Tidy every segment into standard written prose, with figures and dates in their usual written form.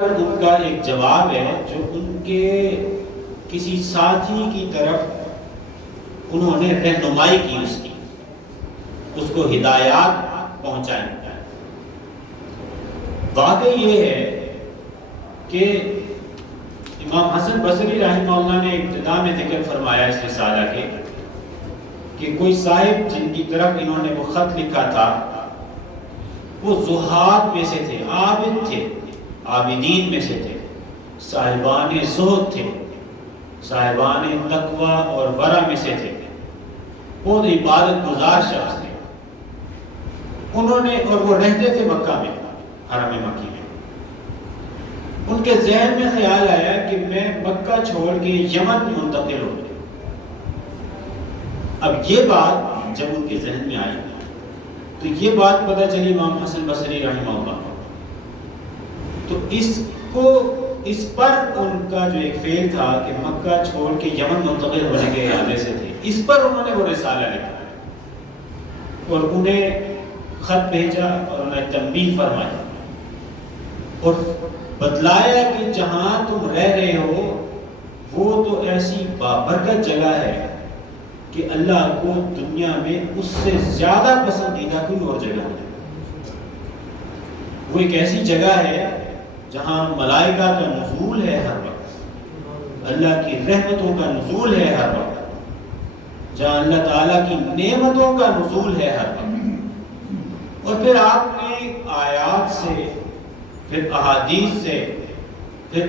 ان کا ایک جواب ہے جو ان کے کسی ساتھی کی طرف انہوں نے رہنمائی کی، اس کو ہدایات پہنچائیں۔ واقعی یہ ہے کہ امام حسن بصری رحمہ اللہ نے ابتدا میں ذکر فرمایا اس رسالہ کے کہ کوئی صاحب جن کی طرف انہوں نے وہ خط لکھا تھا وہ زہاد میں سے تھے، عابد تھے، عابدین میں سے تھے، صاحبان زہد تھے، صاحبان تقوی اور ورع میں سے تھے، بہت عبادت گزار شخص تھے انہوں نے، اور وہ رہتے تھے مکہ میں، حرم مکی میں۔ ان کے ذہن میں خیال آیا کہ میں مکہ چھوڑ کے یمن منتقل ہوں۔ اب یہ بات جب ان کے ذہن میں آئی تو یہ بات پتہ چلی امام حسن بصری رحمہ اللہ کو، تو اس پر ان کا جو ایک فعل تھا کہ مکہ چھوڑ کے یمن منتقل ہونے کے ارادے سے تھے، اس پر انہوں نے وہ رسالہ لکھا اور انہیں خط بھیجا اور انہیں تنبیہ فرمایا اور بتلایا کہ جہاں تم رہ رہے ہو وہ تو ایسی بابرکت جگہ ہے کہ اللہ کو دنیا میں اس سے زیادہ پسندیدہ کوئی اور جگہ نہیں۔ وہ ایک ایسی جگہ ہے جہاں ملائکہ کا نزول ہے ہر وقت، اللہ کی رحمتوں کا نزول ہے ہر وقت، جہاں اللہ تعالیٰ کی نعمتوں کا نزول ہے ہر وقت۔ اور پھر آپ نے آیات سے، پھر احادیث سے، پھر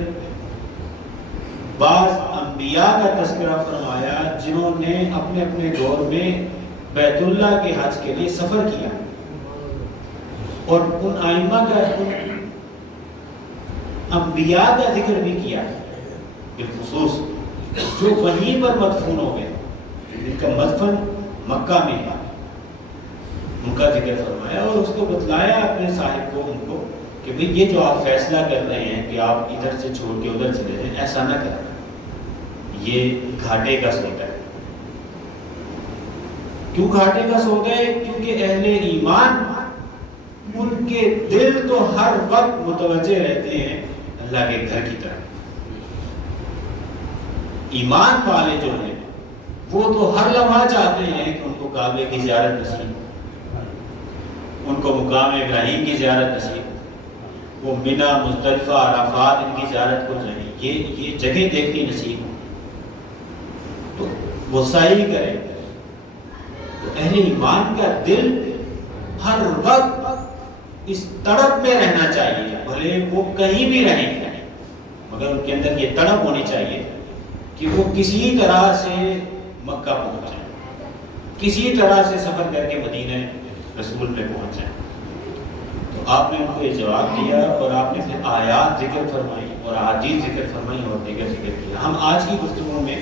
بعض انبیاء کا تذکرہ فرمایا جنہوں نے اپنے اپنے دور میں بیت اللہ کے حج کے لیے سفر کیا، اور ان ائمہ کا، ان انبیاء کا ذکر بھی کیا بالخصوص جو وہیں پر مدفون ہو گئے، ان کا مدفن مکہ میں ہے، ان کا ذکر فرمایا اور اس کو بتلایا اپنے صاحب کو، ان کو، کہ بھئی یہ جو آپ فیصلہ کر رہے ہیں کہ آپ ادھر سے چھوڑ کے ادھر چلے جائیں، ایسا نہ کریں، یہ گھاٹے کا سودا ہے۔ کیوں گھاٹے کا سودا ہے؟ کیونکہ اہل ایمان ان کے دل تو ہر وقت متوجہ رہتے ہیں اللہ کے گھر کی طرف۔ ایمان والے جو ہیں وہ تو ہر لمحہ چاہتے ہیں کہ ان کو کعبے کی زیارت نصیب، ان کو مقام ابراہیم کی زیارت نصیب، وہ منی، مزدلفہ، عرفات ان کی زیارت کو جائیں، یہ جگہ دیکھنی نصیب ہو، تو وہ سعی کریں۔ تو اہل ایمان کا دل ہر وقت اس تڑپ میں رہنا چاہیے، بھلے وہ کہیں بھی رہیں مگر ان کے اندر یہ تڑپ ہونی چاہیے کہ وہ کسی طرح سے مکہ پہنچ جائیں، کسی طرح سے سفر کر کے مدینہ رسول میں پہنچ جائیں۔ تو آپ نے ان کو یہ جواب دیا اور آپ نے پھر آیات ذکر فرمائی اور احادیث ذکر فرمائی اور دیگر ذکر کیا۔ ہم آج کی گفتگو میں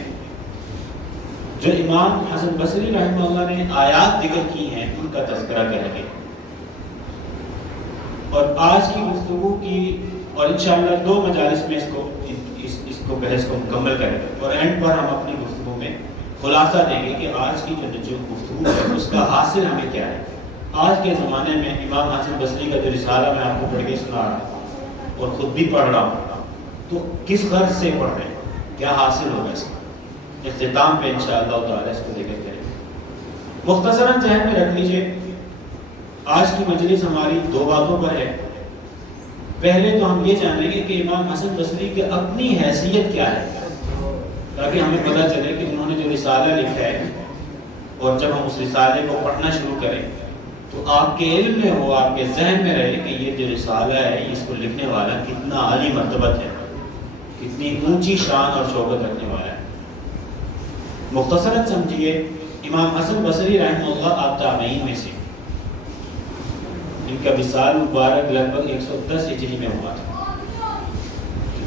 جو امام حسن بصری رحمہ اللہ نے آیات ذکر کی ہیں ان کا تذکرہ کریں گے، اور آج کی گفتگو کی، اور انشاءاللہ 2 مجالس میں اس کو بحث کو مکمل کریں گے، اور اینڈ پر ہم اپنی گفتگو میں خلاصہ دیں گے کہ آج کی جو گفتگو ہے اس کا حاصل ہمیں کیا ہے۔ آج کے زمانے میں امام حسن بصری کا جو رسالہ میں آپ کو پڑھ کے سنا رہا ہوں اور خود بھی پڑھ رہا ہوں، تو کس غرض سے پڑھ رہے ہیں، کیا حاصل ہوگا اس کا، اختتام پہ انشاءاللہ تعالی اس کو ذکر کریں گے۔ مختصراً ذہن میں رکھ لیجئے آج کی مجلس ہماری 2 باتوں پر ہے۔ پہلے تو ہم یہ جانیں گے کہ امام حسن بصری کی اپنی حیثیت کیا ہے، تاکہ ہمیں پتہ چلے کہ انہوں نے جو رسالہ لکھا ہے، اور جب ہم اس رسالے کو پڑھنا شروع کریں تو آپ کے علم میں ہو، آپ کے ذہن میں رہے کہ یہ جو رسالہ ہے اس کو لکھنے والا کتنا عالی مرتبت ہے، کتنی اونچی شان اور شوکت رکھنے والا ہے۔ مختصراً سمجھیے، امام حسن بصری رحمہ اللہ آپ تابعین میں سے، ان کا وصال مبارک لگ بھگ 110 ہجری میں ہوا تھا۔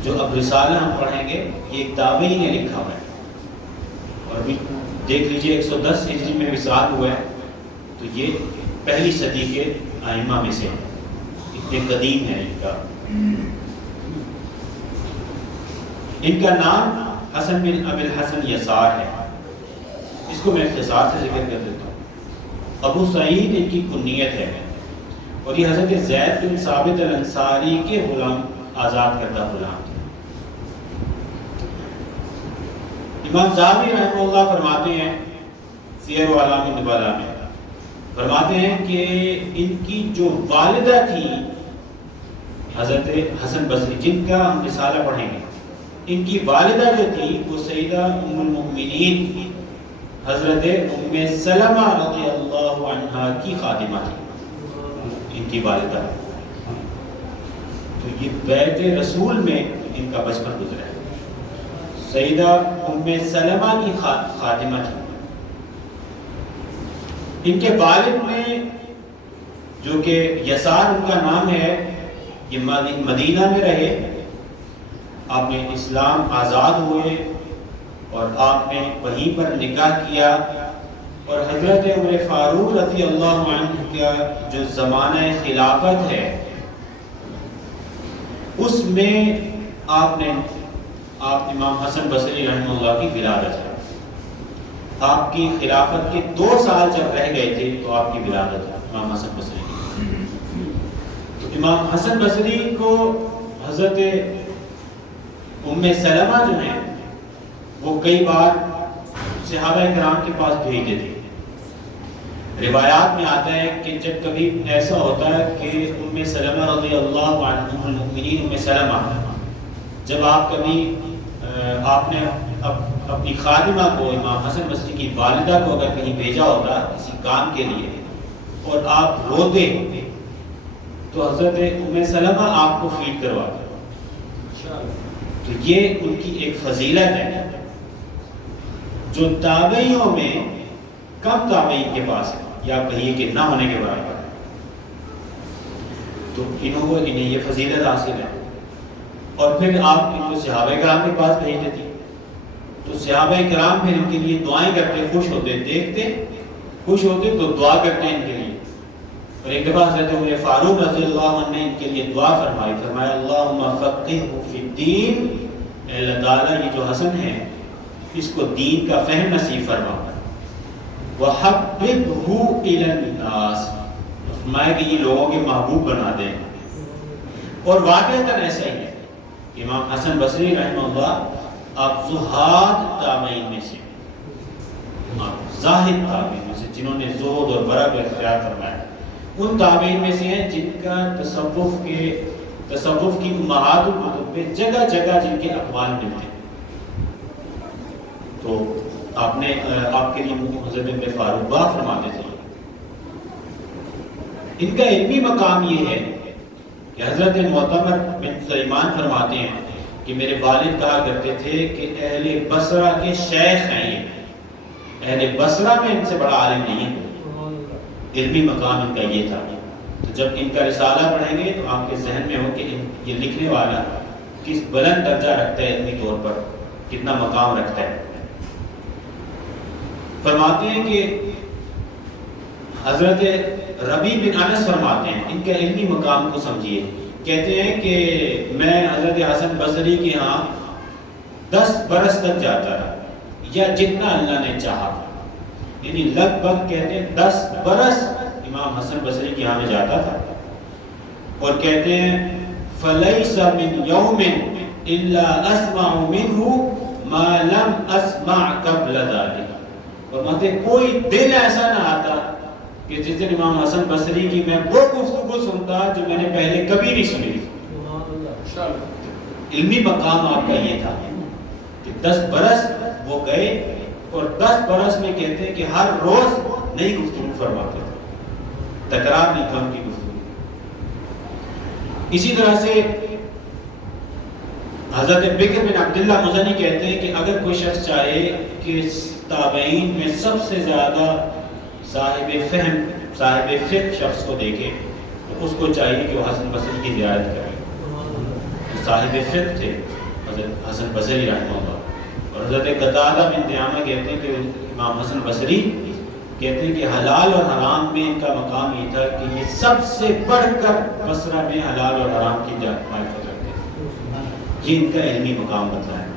جو اب رسالہ ہم پڑھیں گے یہ ایک تابعی نے لکھا ہوا ہے، اور بھی دیکھ لیجئے 110 ہجری میں وصال ہوا ہے، تو یہ پہلی صدی کے ائمہ میں سے اتنے قدیم ہے ان کا نام حسن بن ابی الحسن یسار ہے۔ اس کو میں اختصار سے ذکر کر دیتا ہوں۔ ابو سعید ان کی کنیت ہے، اور یہ حضرت زید بن ثابت الانصاری کے غلام آزاد کردہ غلام تھے۔ امام ذہبی رحمہ اللہ فرماتے ہیں سیر و اعلام النبلاء میں، فرماتے ہیں کہ ان کی جو والدہ تھی حضرت حسن بصری، جن کا ہم رسالہ پڑھیں گے، ان کی والدہ جو تھی وہ سیدہ ام المؤمنین حضرت ام سلمہ رضی اللہ عنہا کی خادمہ تھی، ان کی والدہ۔ تو یہ بیت رسول میں ان کا بچپن گزرا ہے۔ سیدہ ام سلمہ کی خادمہ تھی۔ ان کے والد میں جو کہ یسار ان کا نام ہے، یہ مدینہ میں رہے، آپ نے اسلام آزاد ہوئے اور آپ نے وہیں پر نکاح کیا، اور حضرت عمر فاروق رضی اللہ عنہ کا جو زمانہ خلافت ہے اس میں آپ امام حسن بصری رحمہ اللہ کی ولادت ہے۔ آپ کی خلافت کے 2 سال جب رہ گئے تھے تو آپ کی ولادت ہے امام حسن بصری کی۔ تو امام حسن بصری کو حضرت ام سلمہ جو ہیں وہ کئی بار صحابہ کرام کے پاس بھیج دیتے۔ روایات میں آتا ہے کہ جب کبھی ایسا ہوتا ہے کہ ام سلمہ رضی اللہ عنہ المؤمنین ام سلمہ، جب آپ نے اپنی خادمہ کو، امام حسن بصری کی والدہ کو اگر کہیں بھیجا ہوتا کسی کام کے لیے اور آپ روتے تو حضرت ام سلمہ آپ کو فیڈ کرواتے۔ تو یہ ان کی ایک فضیلت ہے جو تابعیوں میں کم تابعین کے پاس ہے، یا کہیے کہ نہ ہونے کے برابر ہے۔ تو انہیں یہ فضیلت حاصل ہے، اور پھر آپ ان کو صحابہ کرام کے پاس بھیج دیتی، تو صحابہ کرام پھر ان کے لیے دعائیں کرتے، خوش ہوتے، دیکھتے خوش ہوتے تو دعا کرتے ان کے لیے۔ اور ایک دفعہ حضرت عمر فاروق رضی اللہ عنہ نے ان کے لیے دعا فرمایا اللہم فقہہ فی الدین، اے اللہ تعالیٰ یہ جو حسن ہے اس کو دین کا فہم نصیب فرما، وحببہ الی الناس، فرمایا کہ یہ لوگوں کے محبوب بنا دیں۔ اور واقعتاً ایسا ہی ہے، امام حسن بصری رحمہ اللہ آپ زہاد تابعین میں سے، زاہد تابعین میں سے، جنہوں نے زہد اور ورع کا اختیار فرمایا، ان تابعین میں سے ہیں جن کا تصوف کی امہات الکتب میں جگہ جگہ جن کے اقوال ملتے ہیں۔ تو آپ کے لیے حضرت ابن فاروق دعا فرماتے تھے۔ ان کا علمی مقام یہ ہے کہ حضرت معتمر بن سلیمان فرماتے ہیں کہ میرے والد کہا کرتے تھے کہ اہل بصرہ کے شیخ ہیں، یہ اہل بصرہ میں ان سے بڑا عالم نہیں ہے، علمی مقام ان کا یہ تھا۔ تو جب ان کا رسالہ پڑھیں گے تو آپ کے ذہن میں ہو کہ یہ لکھنے والا کس بلند درجہ رکھتا ہے، علمی طور پر کتنا مقام رکھتا ہے۔ فرماتے ہیں کہ حضرت ربیع بن انس فرماتے ہیں، ان کا علمی مقام کو سمجھیے، کہتے ہیں کہ میں حضرت حسن بصری کے ہاں 10 برس تک جاتا رہا، یا جتنا اللہ نے چاہا، یعنی لگ بھگ کہتے ہیں 10 برس امام حسن بصری کے ہاں میں جاتا تھا۔ اور کہتے ہیں فَلَيْسَ مِنْ يَوْمٍ إِلَّا أَسْمَعُ مِنْهُ مَا لَمْ أَسْمَعْ قَبْلَ ذَلِكَ، اور ماتے کوئی دن ایسا نہ آتا کہ جس دن امام حسن بصری کی میں وہ گفتگو سنتا جو میں نے پہلے کبھی نہیں سنی تھی۔ علمی مقام آپ کا یہ تھا کہ 10 برس وہ گئے، اور 10 برس میں کہتے ہیں کہ ہر روز نئی گفتگو فرماتے تھے، تکرار نہیں تھا ان کی گفتگو۔ اسی طرح سے حضرت بکر بن عبداللہ مزنی کہتے ہیں کہ اگر کوئی شخص چاہے کہ تابعین میں سب سے زیادہ صاحب فہم صاحب فقہ شخص کو دیکھے تو اس کو چاہیے کہ وہ حسن بصری کی زیارت کرے۔ صاحب فقہ تھے حضرت حسن بصری رحمہ اللہ، اور حضرت قتادہ بن دعامہ کہتے ہیں کہ امام حسن بصری کہتے ہیں کہ حلال اور حرام میں ان کا مقام یہ تھا کہ یہ سب سے بڑھ کر بصرہ میں حلال اور حرام کی معرفت رکھتے ہیں۔ یہ ان کا علمی مقام بتایا ہے۔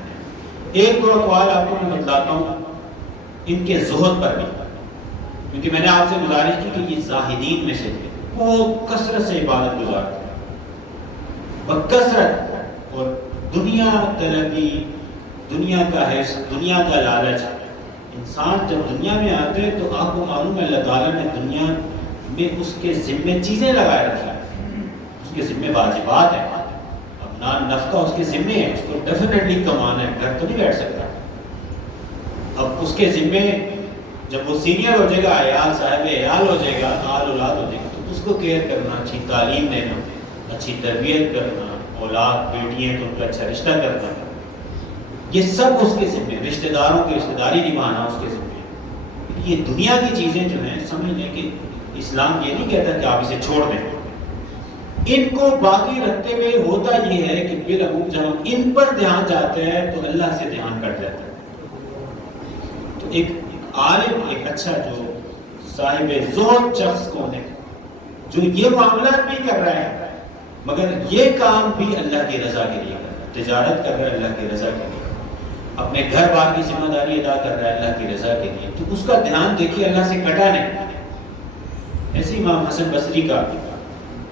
ایک دو اقوال آپ کو میں بتلاتا ہوں ان کے زہد پر بھی، کیونکہ میں نے آپ سے گزارش کی کہ یہ زاہدین میں سے تھے، وہ کثرت سے عبادت گزارتے، بکثرت اور دنیا طلبی، دنیا کا حرص، دنیا کا لالچ، انسان جب دنیا میں آتے ہیں تو آپ کو معلوم ہے اللہ تعالیٰ نے دنیا میں اس کے ذمے چیزیں لگائے رکھی ہیں، اس کے ذمے واجبات ہیں، اپنا نفقہ اس کے ذمے ہے، اس کو ڈیفینیٹلی کمانا ہے، گھر تو نہیں بیٹھ سکتا۔ اب اس کے ذمے جب وہ سینئر ہو جائے گا، عیال صاحب عیال ہو جائے گا، آل اولاد ہو جائے گا، تو اس کو کیئر کرنا، اچھی تعلیم دینا، اچھی تربیت کرنا، اولاد بیٹی ہیں تو ان کا اچھا رشتہ کرنا، یہ سب اس کے ذمے، رشتہ داروں کی رشتہ داری نبھانا اس کے ذمے۔ یہ دنیا کی چیزیں جو ہیں سمجھ لیں کہ اسلام یہ نہیں کہتا کہ آپ اسے چھوڑ دیں، ان کو باقی رکھتے ہوئے ہوتا یہ ہے کہ بالعموم جب ہم ان پر دھیان جاتے ہیں تو اللہ سے دھیان کٹ جاتا ہے۔ تو ایک عالم، ایک اچھا جو صاحب زہد شخص کون ہے؟ جو یہ معاملات بھی کر رہا ہے مگر یہ کام بھی اللہ کی رضا کے لیے کر رہا ہے، تجارت کر رہا ہے اللہ کی رضا کے لیے، اپنے گھر بار کی ذمہ داری ادا کر رہا ہے اللہ کی رضا کے لیے، تو اس کا دھیان دیکھیے اللہ سے کٹا نہیں۔ ایسے امام حسن بصری کا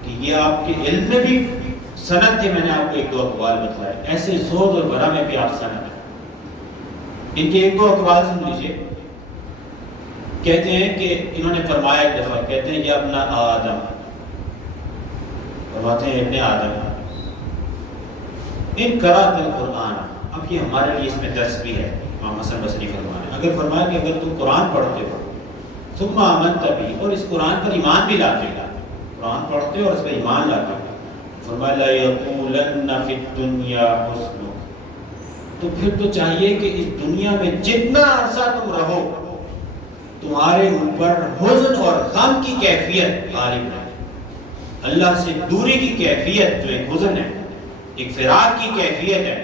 کہ یہ آپ کے علم میں بھی سند تھے، میں نے آپ کو ایک دو اقوال بتلائے، ایسے زہد اور ورع میں بھی آپ سند ہیں۔ ان کے ایک دو اقوال سن لیجیے۔ کہتے ہیں کہ انہوں نے فرمایا ایک دفعہ، کہتے ہیں یا ابن آدم، فرماتے ہیں ابن آدم ان قرأت القرآن، اب یہ ہمارے لیے اس میں درس بھی ہے، امام حسن بصری فرمانے اگر فرمایا کہ اگر تم قرآن پڑھتے ہو ثم آمنت بھی، اور اس قرآن پر ایمان بھی لاتے ہو، قرآن پڑھتے ہو اور اس پر ایمان لاتے ہو، فرمایا لَيَقُولَنَّ فِي الدُّنْيَا حُسْنُ، تو پھر تو چاہیے کہ اس دنیا میں جتنا عرصہ تم رہو تمہارے اوپر حزن اور غم کی کیفیت غالب ہے، اللہ سے دوری کی کیفیت جو ایک حزن ہے، ایک فراق کی کیفیت ہے،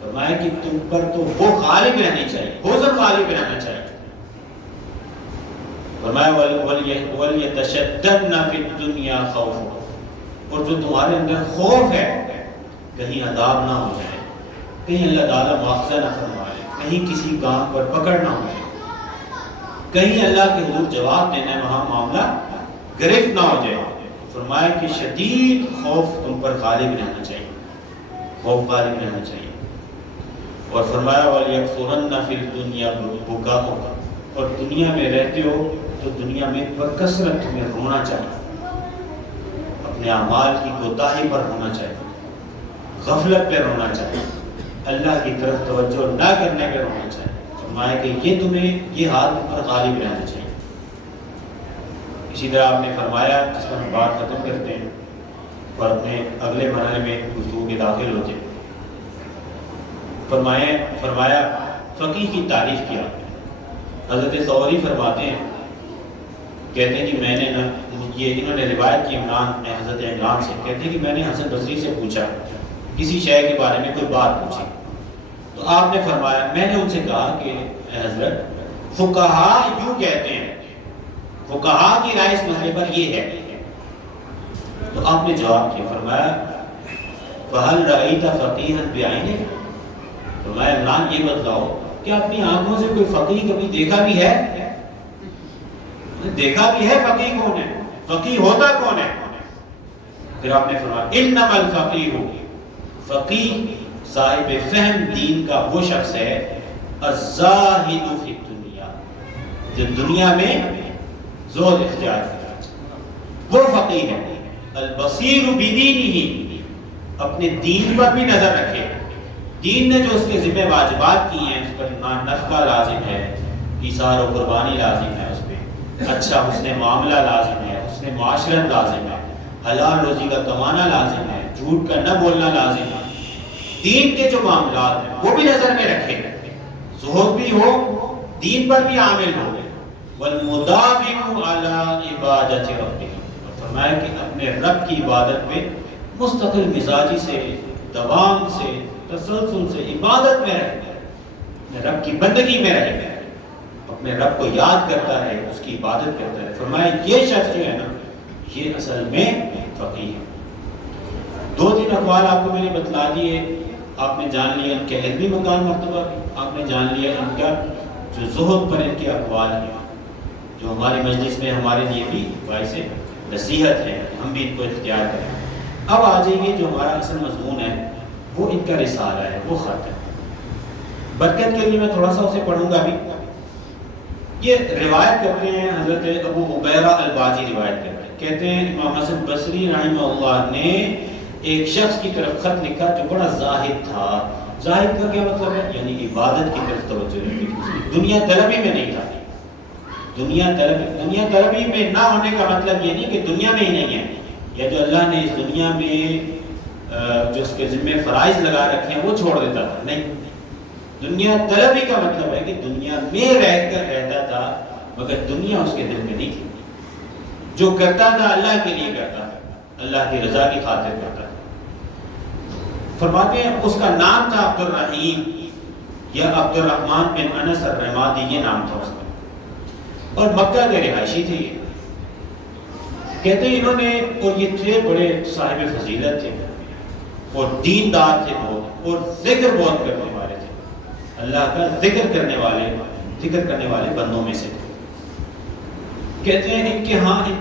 فرمایا کہ تم پر تو وہ غالب رہنی چاہیے، حزن غالب رہنا چاہیے۔ فرمایا وَلْيَتَشَدَّدْنَ فِي الدُّنْيَا خَوْفٌ، اور جو تمہارے اندر خوف ہے کہیں عذاب نہ ہو جائے، کہیں اللہ تعالیٰ مواخذہ نہ فرمائے، کہیں کسی کام پر پکڑ نہ ہو جائے، کہیں اللہ کے حضور جواب دینا ہے وہاں معاملہ گرفت نہ ہو جائے، فرمایا کہ شدید خوف تم پر غالب رہنا چاہیے، خوف غالب رہنا چاہیے۔ اور فرمایا وَلْيَكْثُرَنَّ فِي الدُّنْيَا بُكَاؤُكَ، اور دنیا میں رہتے ہو تو دنیا میں بکثرت تمہیں رونا چاہیے، اپنے اعمال کی کوتاہی پر رونا چاہیے، غفلت پہ رونا چاہیے، اللہ کی طرف توجہ نہ کرنے پہ رونا چاہیے، فرمایا کہ یہ تمہیں یہ حال تم پر غالب رہنا چاہیے۔ اسی طرح آپ نے فرمایا، جس پر ہم بات ختم کرتے ہیں اور اپنے اگلے مرحلے میں گفتگو کے داخل ہوتے ہیں، فرمایا فقیہ کی تعریف کیا۔ حضرت ثوری فرماتے ہیں، کہتے ہیں کہ میں نے یہ انہوں نے روایت کی حضرت عمران سے، کہتے ہیں کہ میں نے حسن بصری سے پوچھا کسی شے کے بارے میں کوئی بات پوچھی، تو آپ نے فرمایا، میں نے ان سے کہا کہ اے حضرت فقہا یوں کہتے ہیں، فقہا کی رائے اس مسئلے پر یہ ہے، تو آپ نے جواب کیا، فرمایا فَهَلْ رَأَيْتَ فَقِيهًا بِعَيْنِكَ، فرمایا عمران یہ بتلاؤ کہ اپنی آنکھوں سے کوئی فقیہ کبھی دیکھا بھی ہے؟ دیکھا بھی ہے فقیہ کون ہے، فقیہ ہوتا کون ہے؟ پھر آپ نے فرمایا انما الفقیہ، فقیہ صاحب فہم دین کا وہ شخص ہے الزاہد فی الدنیا، جو دنیا میں زہد اختیار کرتا، وہ فقیہ ہے، البصیر بدینہ، اپنے دین پر بھی نظر رکھے، دین نے جو اس کے ذمہ واجبات کی ہیں اس پر نفقہ لازم ہے، ایثار و قربانی لازم ہے، اس پہ اچھا حسن معاملہ لازم ہے، حسن معاشرت لازم ہے، حلال روزی کا کمانا لازم ہے، جھوٹ کا نہ بولنا لازم ہے، دین کے جو معاملات ہیں وہ بھی نظر میں رکھے، زہد بھی ہو، دین پر بھی عامل ہو، والمداوم علی عبادت ربہ، فرمایا کہ اپنے رب کی عبادت پہ مستقل مزاجی سے، دوام سے، تسلسل سے عبادت میں رہے، اپنے رب کی بندگی میں رہے، اپنے رب کو یاد کرتا رہے، اس کی عبادت کرتا رہے، فرمایا یہ شخص جو ہے نا یہ اصل میں فقیہ ہے۔ دو تین اقوال آپ کو میں نے بتلا دیے، آپ نے جان لیا ان کے علمی مقام مرتبہ، آپ نے جان لیا ان کا جو زہد پر ان کے اقوال ہیں، جو ہماری مجلس میں ہمارے لیے بھی باعث نصیحت ہے، ہم بھی ان کو اختیار کریں۔ اب آ جائیے جو ہمارا اصل مضمون ہے، وہ ان کا رسالہ ہے، وہ خط ہے۔ برکت کے لیے میں تھوڑا سا اسے پڑھوں گا ابھی۔ یہ روایت کرتے ہیں حضرت ابو عبیرہ الباجی روایت کرتے ہیں، کہتے ہیں امام حسن بصری رحمہ اللہ نے ایک شخص کی طرف خط لکھا جو بڑا زاہد تھا۔ زاہد کا کیا مطلب ہے؟ یعنی عبادت کی طرف توجہ نہیں تھی، دنیا طلبی میں نہیں تھا۔ دنیا طلبی میں نہ ہونے کا مطلب یہ نہیں کہ دنیا میں ہی نہیں ہے، یا جو اللہ نے اس دنیا میں جو اس کے ذمہ فرائض لگا رکھے ہیں وہ چھوڑ دیتا تھا، نہیں۔ دنیا طلبی کا مطلب ہے کہ دنیا میں رہ کر رہتا تھا مگر دنیا اس کے دل میں نہیں تھی۔ جو کرتا تھا اللہ کے لیے کرتا تھا، اللہ کی رضا کی خاطر کرتا تھا۔ فرماتے ہیں اس کا نام تھا عبد الرحیم یا عبد الرحمن بن انس الرمادی، یہ نام تھا اس کا، اور مکہ کے رہائشی تھے یہ۔ کہتے ہیں انہوں نے، اور یہ تھے بڑے صاحب فضیلت تھے اور دیندار تھے بہت، اور ذکر بہت کرنے والے تھے، اللہ کا ذکر کرنے والے بندوں میں سے تھے۔ کہتے ہیں ان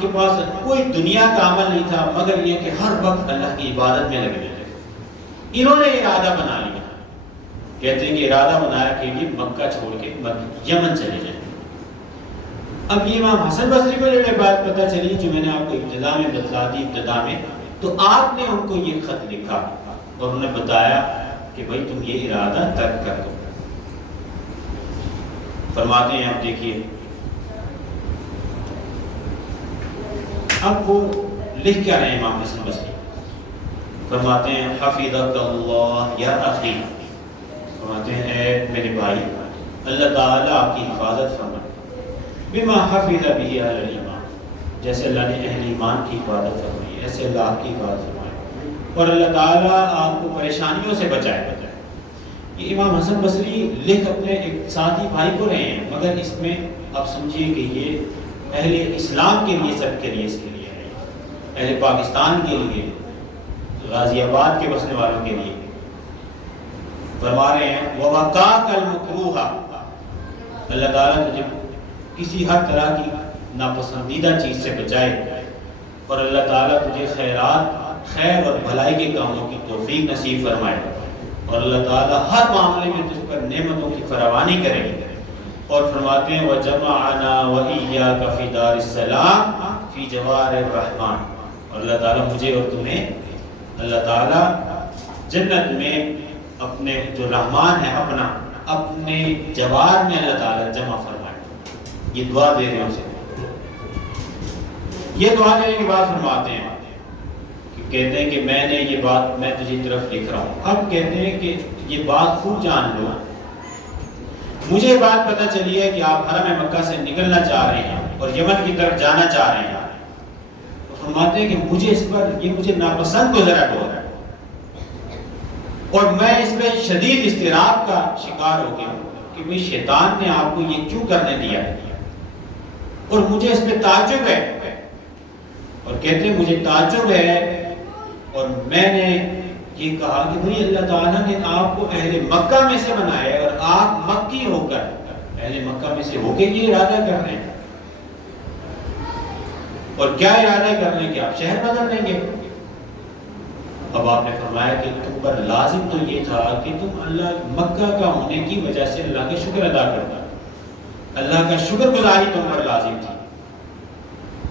کے پاس کوئی دنیا کا عمل نہیں تھا مگر یہ کہ ہر وقت اللہ کی عبادت میں لگے رہتے تھے۔ انہوں نے ارادہ بنا لیا، کہتے ہیں کہ ارادہ بنایا کہ یہ مکہ چھوڑ کے یمن چلے جائیں۔ اب یہ امام حسن بصری کو یہ بات پتہ چلی جو میں نے آپ کو ابتدا میں بتلا دی، تو آپ نے ان کو یہ خط لکھا اور انہیں بتایا کہ بھائی تم یہ ارادہ ترک کر دو۔ فرماتے ہیں آپ دیکھیے، اب وہ لکھ کیا رہے ہیں امام حسن بصری؟ فرماتے ہیں حفظک اللہ یا اخی، فرماتے ہیں اے میرے بھائی، اللہ تعالیٰ آپ کی حفاظت فرمائے، بما حفظ به اہل الایمان، جیسے اللہ نے اہل ایمان کی حفاظت فرمائی ایسے اللہ آپ کی حفاظت فرمائے، اور اللہ تعالیٰ آپ کو پریشانیوں سے بچائے۔ یہ امام حسن بصری لکھ اپنے ایک ساتھی بھائی کو رہے ہیں، مگر اس میں آپ سمجھیے کہ یہ اہل اسلام کے لیے، سب کے لیے، اس کے لیے ہے، اہل پاکستان کے لیے، غازی آباد کے بسنے والوں کے لیے۔ فرما رہے ہیں وَوَقَاكَ الْمَكْرُوهَ، اللہ تعالیٰ تجھے کسی ہر طرح کی ناپسندیدہ چیز سے بچائے، اور اللہ تعالیٰ تجھے خیر اور بھلائی کے کاموں کی توفیق نصیب فرمائے، اور اللہ تعالیٰ ہر معاملے میں تجھ پر نعمتوں کی فراوانی کرے۔ اور فرماتے ہیں وَجَمَعَنَا وَإِيَّاكَ فِي دَارِ السَّلَامِ فِي جَوَارِ الرَّحْمَانِ، اور اللہ تعالیٰ مجھے اور تمہیں اللہ تعالیٰ جنت میں اپنے جو رحمان ہے اپنے جوار میں اللہ تعالیٰ جمع فرمائے۔ یہ دعا دے رہے ہیں اسے۔ یہ دعا دینے کے بعد فرماتے ہیں کہ کہتے ہیں کہ میں نے یہ بات میں تجھے طرف لکھ رہا ہوں۔ اب کہتے ہیں کہ یہ بات خوب جان لو، مجھے بات پتہ چلی ہے کہ آپ حرم مکہ سے نکلنا چاہ رہے ہیں اور یمن کی طرف جانا چاہ رہے ہیں۔ تو فرماتے ہیں کہ مجھے ناپسند گزرا ہوا ہے، اور میں اس پہ شدید اضطراب کا شکار ہو گیا کہ بھئی شیطان نے آپ کو یہ کیوں کرنے دیا ہے، اور مجھے اس پہ تعجب ہے۔ اور کہتے ہیں مجھے تعجب ہے، اور میں نے یہ کہا کہ بھئی اللہ تعالیٰ نے آپ کو اہل مکہ میں سے بنایا ہے، اور آپ مکی ہو کر اہل مکہ میں سے ہو کے یہ ارادہ کر رہے ہیں، اور کیا ارادہ کر رہے ہیں کہ آپ شہر بدل دیں گے۔ اب آپ نے فرمایا کہ تم پر لازم تو یہ تھا کہ تم اللہ مکہ کا ہونے کی وجہ سے اللہ کے شکر ادا کرتا، اللہ کا شکر گزاری تم پر لازم تھی،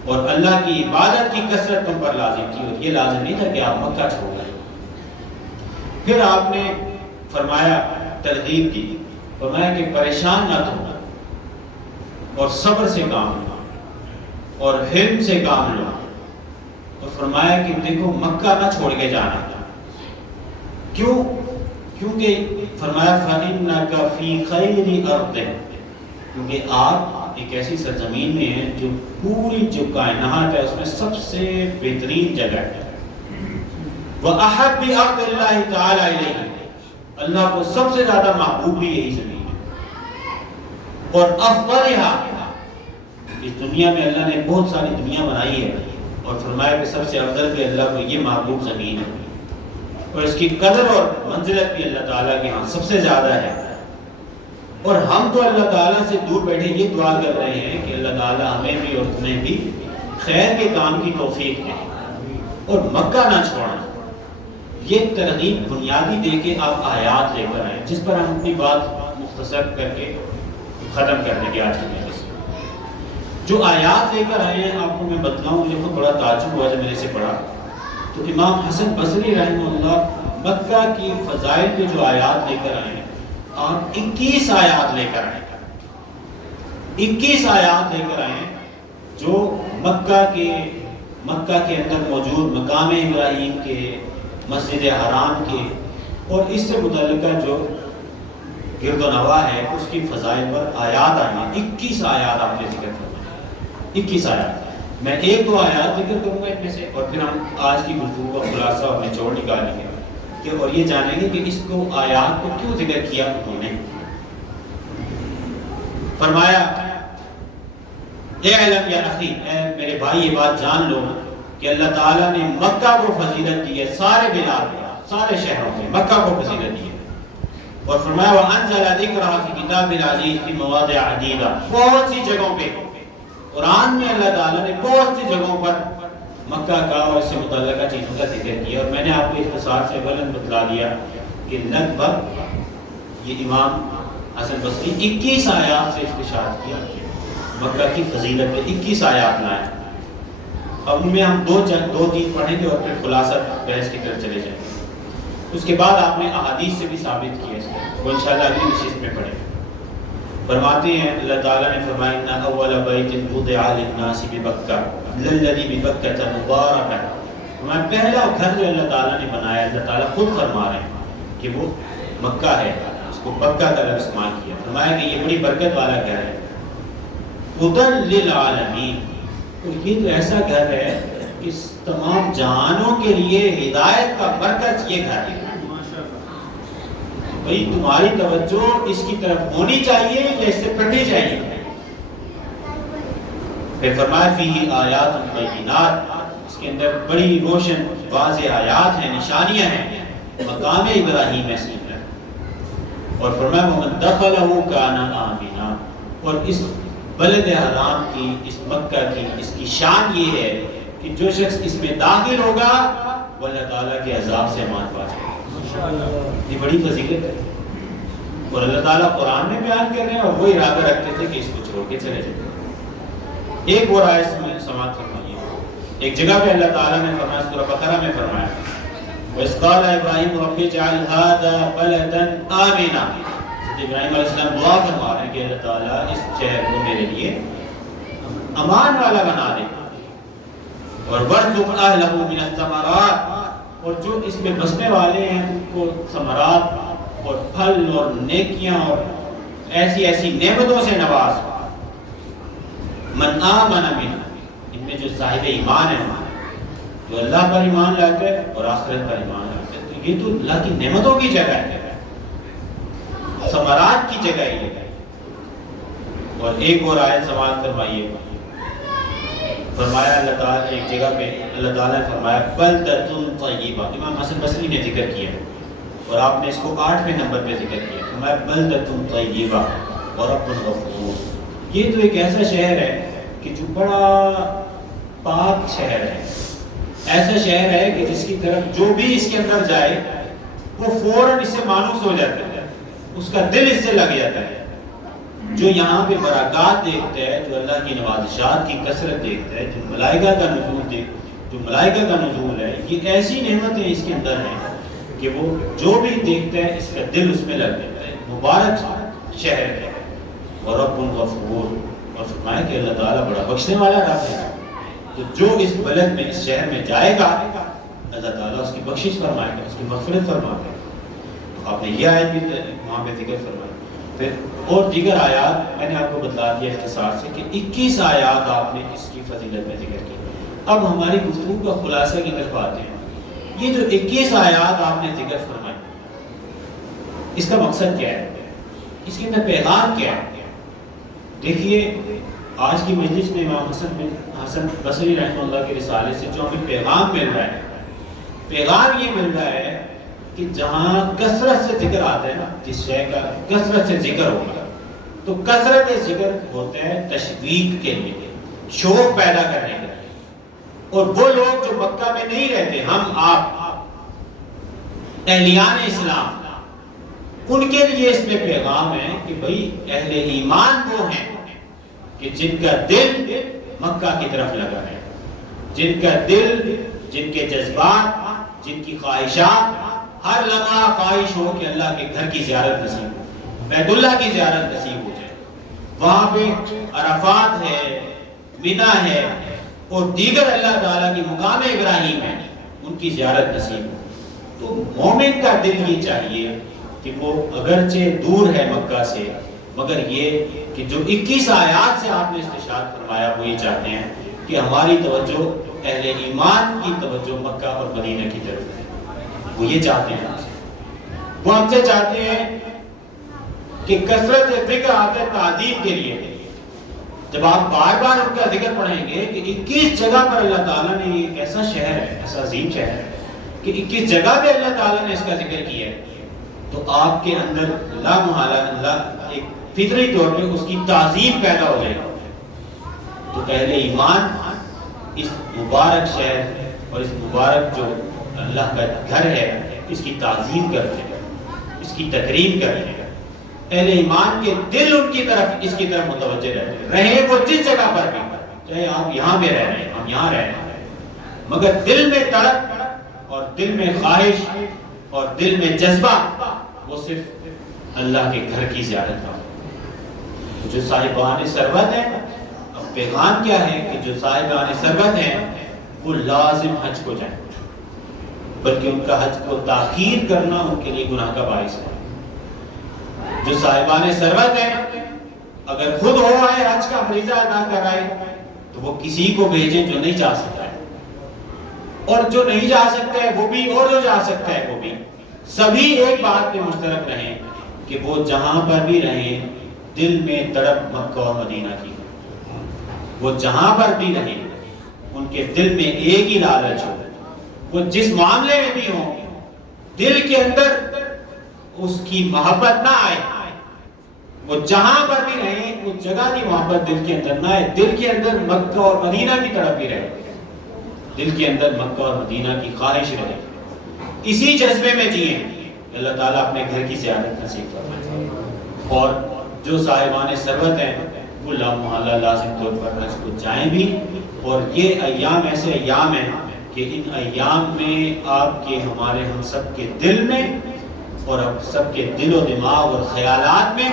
اور اللہ کی عبادت کی کثرت تم پر لازم تھی، اور یہ لازم نہیں تھا کہ آپ مکہ چھوڑ گئے۔ پھر آپ نے فرمایا، ترغیب کی، فرمایا کہ پریشان نہ ہو اور صبر سے کام لو اور حلم سے کام لو، اور فرمایا کہ دیکھو مکہ نہ چھوڑ کے جانا۔ کیونکہ فرمایا فَإِنَّكَ فِي خَيْرِ أَرْضٍ، کیونکہ آپ ایک ایسی سرزمین میں ہیں جو پوری جو کائنات ہے اس میں سب سے بہترین جگہ ہے۔ وَأَحَبِّ أَرْضِ اللَّهِ تَعَالَى إِلَيْهِ، اللہ کو سب سے زیادہ محبوب بھی یہی زمین ہے، اور أَفْضَلِهَا، اس دنیا میں اللہ نے بہت ساری دنیا بنائی ہے، اور فرمایا کہ سب سے افضل بھی اللہ کو یہ محبوب زمین ہے، اور اس کی قدر اور منزلت بھی اللہ تعالیٰ کے ہاں سب سے زیادہ ہے۔ اور ہم تو اللہ تعالیٰ سے دور بیٹھے یہ دعا کر رہے ہیں کہ اللہ تعالیٰ ہمیں بھی اور تمہیں بھی خیر کے کام کی توفیق دے، اور مکہ نہ چھوڑنا۔ یہ ترغیب بنیادی دے کے آپ آیات لے کر آئیں، جس پر ہم اپنی بات مختصر کر کے ختم کر دیں گے آج کی مجلس میں۔ جو آیات لے کر آئے ہیں آپ کو میں بتلاؤں، مجھے خود بڑا تعجب ہوا جب میں نے اسے پڑھا تو امام حسن بصری رحمہ اللہ مکہ کی فضائل کے جو آیات لے کر آئے ہیں، آپ 21 آیات لے کر آئے ہیں، 21 آیات لے کر آئے ہیں جو مکہ کے اندر موجود مقام ابراہیم کے، مسجد حرام کے اور اس سے متعلقہ جو گرد و نواح ہے اس کی فضائل پر آیات آئی ہیں۔ 21 آیات آپ نے ذکر کرنا، 21 آیات۔ میں ایک دو آیات ذکر کروں گا ان میں سے، اور پھر ہم آج کی گفتگو کا خلاصہ اور نچوڑ نکالیں گے کہ اور یہ جانیں گے کہ اس کو آیات کو کیوں ذکر کیا انہوں نے۔ فرمایا اعلم یا اخی، اے میرے بھائی یہ بات جان لو کہ اللہ تعالیٰ نے مکہ کو فضیلت دی ہے، سارے بلاد میں، سارے شہروں میں مکہ کو فضیلت دی ہے۔ اور فرمایا وَأَنزَلَ ذِكْرَهَا فِي كِتَابِ الْعَزِيزِ فِي مَوَاضِعَ عَدِيدَةٍ، بہت سی جگہوں پہ قرآن میں اللہ تعالیٰ نے بہت سی جگہوں پر مکہ کا اور اس سے متعلقہ چیزوں کا ذکر کیا۔ اور میں نے آپ کو اختصار سے بلند بتلا دیا کہ لگ بھگ یہ امام حسن بصری 21 آیات سے استشہاد کیا، مکہ کی فضیلت میں 21 آیات لائے۔ اب ان میں ہم دو تین پڑھیں گے اور پھر خلاصہ بحث کی طرف چلے جائیں گے۔ اس کے بعد آپ نے احادیث سے بھی ثابت کیا ہے، وہ انشاءاللہ اگلی نشست میں پڑھیں گے۔ فرماتے ہیں اللہ تعالیٰ نے فرمایا ان اول بیت وضع للناس ببکہ للذی ببکہ مبارکا، ہمارا پہلا گھر جو اللہ تعالیٰ نے بنایا، اللہ تعالیٰ خود فرما رہے ہیں کہ وہ مکہ ہے، اس کو مکہ کا لفظ استعمال کیا، فرمایا کہ یہ بڑی برکت والا گھر ہے، ہدی للعالمین، اور یہ تو ایسا گھر ہے کہ تمام جہانوں کے لیے ہدایت کا مرکز یہ گھر ہے۔ بھئی تمہاری توجہ اس کی طرف ہونی چاہیے یا اس سے پڑھنی چاہیے؟ پھر فرمایا فیہ آیات بینات، اس کے اندر بڑی روشن واضح آیات ہیں، نشانیاں ہیں، مقام ابراہیم ہے اس کے اندر۔ اور فرمایا ومن دخلہ کان آمنا، اور اس بلد حرام کی، اس مکہ کی، اس کی شان یہ ہے کہ جو شخص اس میں داخل ہوگا وہ اللہ تعالیٰ کے عذاب سے امان پا جائے گا۔ یہ بڑی فضیلت ہے، اور اللہ تعالیٰ قرآن میں بیان کر رہے ہیں اور وہ ارادہ رکھتے تھے کہ اس کو چھوڑ کے چلے جائیں۔ ایک اور آیت میں سماعت فرمائیے، ایک جگہ پہ اللہ تعالیٰ نے فرمایا، سورہ بقرہ میں فرمایا وَإِذْ قَالَ إِبْرَاهِيمُ رَبِّ اجْعَلْ هَٰذَا بَلَدًا آمِنًا، ابراہیم علیہ السلام دعا فرما رہے ہیں کہ اللہ تعالیٰ اس شہر کو میرے لیے امان والا بنا دے، اور وَارْزُقْ أَهْلَهُ مِنَ الثَّمَرَاتِ، اور جو اس میں بسنے والے ہیں ان کو ثمرات اور پھل اور نیکیاں اور ایسی نعمتوں سے نواز۔ من آمن من، ان میں جو صاحب ایمان ہے، جو اللہ پر ایمان لاتے ہیں اور آخرت پر ایمان لاتے ہیں، تو یہ تو اللہ کی نعمتوں کی جگہ ہے، ثمرات کی جگہ ہی ہے۔ اور ایک اور آیت سماعت فرمائیے، فرمایا اللہ تعالیٰ ایک جگہ پہ اللہ تعالیٰ نے فرمایا بلدۃ طیبہ، امام حسن بصری نے ذکر کیا اور آپ نے اس کو 8ویں نمبر پہ ذکر کیا، فرمایا بلدۃ طیبہ ورب غفور، یہ تو ایک ایسا شہر ہے کہ جو بڑا پاک شہر ہے، ایسا شہر ہے کہ جس کی طرف جو بھی اس کے اندر جائے وہ فوراً اس سے مانوس ہو جاتا ہے، اس کا دل اس سے لگ جاتا ہے۔ جو یہاں پہ برکات دیکھتا ہے، جو اللہ کی نوازشات کی کثرت دیکھتا ہے، جو ملائکہ کا نزول ہے، یہ ایسی نعمتیں اس کے اندر ہیں کہ وہ جو بھی دیکھتا ہے اس کا دل اس میں لگ جاتا ہے۔ مبارک شہر ہے، اور رب غفور، اور فرمایا کہ اللہ تعالیٰ بڑا بخشنے والا رب ہے، تو جو اس بلد میں، اس شہر میں جائے گا اللہ تعالیٰ اس کی بخشش فرمائے گا، اس کی مغفرت فرمائے گا۔ تو آپ نے یہ آیت بھی وہاں پہ ذکر فرمائی، پھر اور دیگر آیات میں نے آپ کو بتلا دیا اختصار سے کہ 21 آیات آپ نے اس کی فضیلت میں ذکر کی۔ اب ہماری گفتگو کا خلاصہ کی طرف آتے ہیں، یہ جو 21 آیات آپ نے ذکر فرمائی، اس کا مقصد کیا ہے، اس کے اندر پیغام کیا ہے؟ دیکھیے آج کی مجلس میں امام حسن بصری رحمہ اللہ کے رسالے سے جو ہمیں پیغام مل رہا ہے، پیغام یہ مل رہا ہے کہ جہاں کثرت سے ذکر آتا ہے نا، جس شے کا کثرت سے ذکر ہوگا تو کثرت ذکر ہوتا ہے تشویق کے لیے، شوق پیدا کرنے کے لیے، اور وہ لوگ جو مکہ میں نہیں رہتے، ہم آپ اہلیان اسلام، ان کے لیے اس میں پیغام ہے کہ بھئی اہل ایمان وہ ہیں کہ جن کا دل مکہ کی طرف لگا ہے، جن کا دل، جن کے جذبات، جن کی خواہشات ہر لمحہ خواہش ہو کہ اللہ کے گھر کی زیارت نصیب ہو، بیت اللہ کی زیارت نصیب ہو جائے، وہاں پہ عرفات ہے، منی ہے اور دیگر اللہ تعالیٰ کی مقام ابراہیم ہے، ان کی زیارت نصیب ہو۔ تو مومن کا دل یہ چاہیے کہ وہ اگرچہ دور ہے مکہ سے، مگر یہ کہ جو 21 آیات سے آپ نے استشہاد فرمایا وہ یہ چاہتے ہیں کہ ہماری توجہ اہل ایمان کی توجہ مکہ اور مدینہ کی طرف ہے، وہ یہ چاہتے ہیں، وہ ہم سے چاہتے ہیں کہ کثرت ذکر آتا ہے تعظیم کے لیے۔ جب آپ بار بار ان کا ذکر پڑھیں گے کہ 21 جگہ پر اللہ تعالیٰ نے، یہ ایسا شہر ہے، ایسا عظیم شہر ہے کہ 21 جگہ پہ اللہ تعالیٰ نے اس کا ذکر کیا ہے، تو آپ کے اندر لا محالہ اللہ ایک فطری طور پہ اس کی تعظیم پیدا ہو جائے گا۔ تو اہل ایمان اس مبارک شہر اور اس مبارک جو اللہ کا گھر ہے اس کی تعظیم کرتے ہیں، اس کی تکریم کرتے ہیں۔ اہل ایمان کے دل ان کی طرف، اس کی طرف متوجہ رہے وہ جس جگہ پر بھی، چاہے آپ یہاں میں رہ رہے ہیں، ہم یہاں رہ رہے ہیں، مگر دل میں تڑپ اور دل میں خواہش اور دل میں جذبہ وہ صرف اللہ کے گھر کی زیارت کا۔ جو صاحبان ثروت ہیں، اب پیغام کیا ہے کہ جو صاحبان ثروت ہیں وہ لازم حج کو جائیں، بلکہ ان کا حج کو تاخیر کرنا ان کے لیے گناہ کا باعث ہے۔ جو صاحبان ثروت ہیں اگر خود ہو آئے حج کا فریضہ ادا کرائے تو وہ کسی کو بھیجیں جو نہیں جا سکتا ہے، اور جو نہیں جا سکتا ہے وہ بھی، اور جو جا سکتا ہے وہ بھی، سبھی ایک بات پہ مشترک رہیں کہ وہ جہاں پر بھی رہیں دل میں تڑپ مکہ اور مدینہ کی، وہ جہاں پر بھی رہیں ان کے دل میں ایک ہی لالچ ہو، وہ جس معاملے میں بھی ہوں دل کے اندر اس کی محبت نہ آئے، وہ جہاں پر بھی رہیں اس جگہ کی محبت دل کے اندر نہ آئے، دل کے اندر مکہ اور مدینہ کی طرف ہی رہے، دل کے اندر مکہ اور مدینہ کی خواہش رہے، اسی جذبے میں جئیں، اللہ تعالیٰ اپنے گھر کی زیارت نصیب فرمائے۔ اور جو صاحبان ثروت ہیں وہ لا محالہ لازم طور پر حج کو جائیں بھی، اور یہ ایام ایسے ایام ہیں کہ ان ایام میں آپ کے، ہمارے، ہم سب کے دل میں اور اب سب کے دل و دماغ اور خیالات میں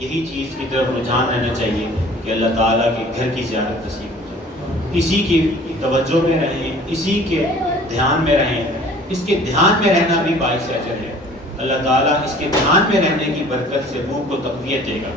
یہی چیز کی طرف رجحان رہنا چاہیے کہ اللہ تعالیٰ کے گھر کی زیارت نصیب ہو جائے، اسی کی توجہ میں رہیں، اسی کے دھیان میں رہیں، اس کے دھیان میں رہنا بھی باعث اجر ہے۔ اللہ تعالیٰ اس کے دھیان میں رہنے کی برکت سے روح کو تقویت دے گا،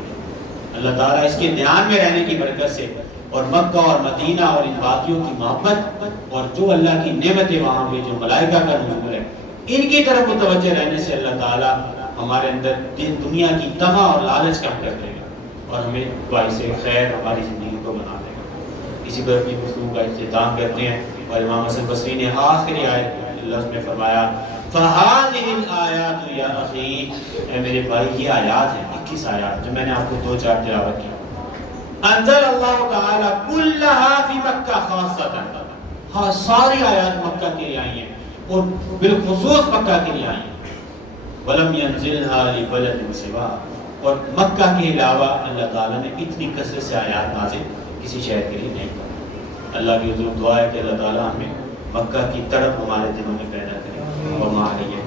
اللہ تعالیٰ اس کے دھیان میں رہنے کی برکت سے اور مکہ اور مدینہ اور ان وادیوں کی محبت اور جو اللہ کی نعمتیں وہاں پہ، جو ملائکہ کا نزول ہے، ان کی طرف متوجہ رہنے سے اللہ تعالیٰ ہمارے اندر دنیا کی طمع اور لالچ کم کر دے گا اور ہمیں باعث خیر ہماری زندگی کو بنا دے گا۔ اسی پر اپنی گفتگو کا اختتام کرتے ہیں، اور امام حسن بصری نے آخری آیت اللہ نے فرمایا فَهَذِهِ الْآيَاتُ يَا أَخِي، اے میرے بھائی یہ آیات ہیں، 21 آیات جو میں نے آپ کو 2-4 تلاوت کی۔ انزل اللہ تعالیٰ كُلَّهَا فِي مَكَّةَ خاصةً، ہاں ساری آیات مکہ کے لیے آئی ہیں اور بالخصوص مکہ کے لیے آئی ہیں۔ وَلَمْ يَنزِلْهَا لِبَلَدٍ سِوَاهُ، اور مکہ کے علاوہ اللہ تعالیٰ نے اتنی کثرت سے آیات نازل کسی شہر کے لیے نہیں کرا۔ اللہ کی حضور دعا ہے کہ اللہ تعالیٰ ہمیں مکہ کی تڑپ ہمارے دلوں میں پیدا کرے، وما علیہ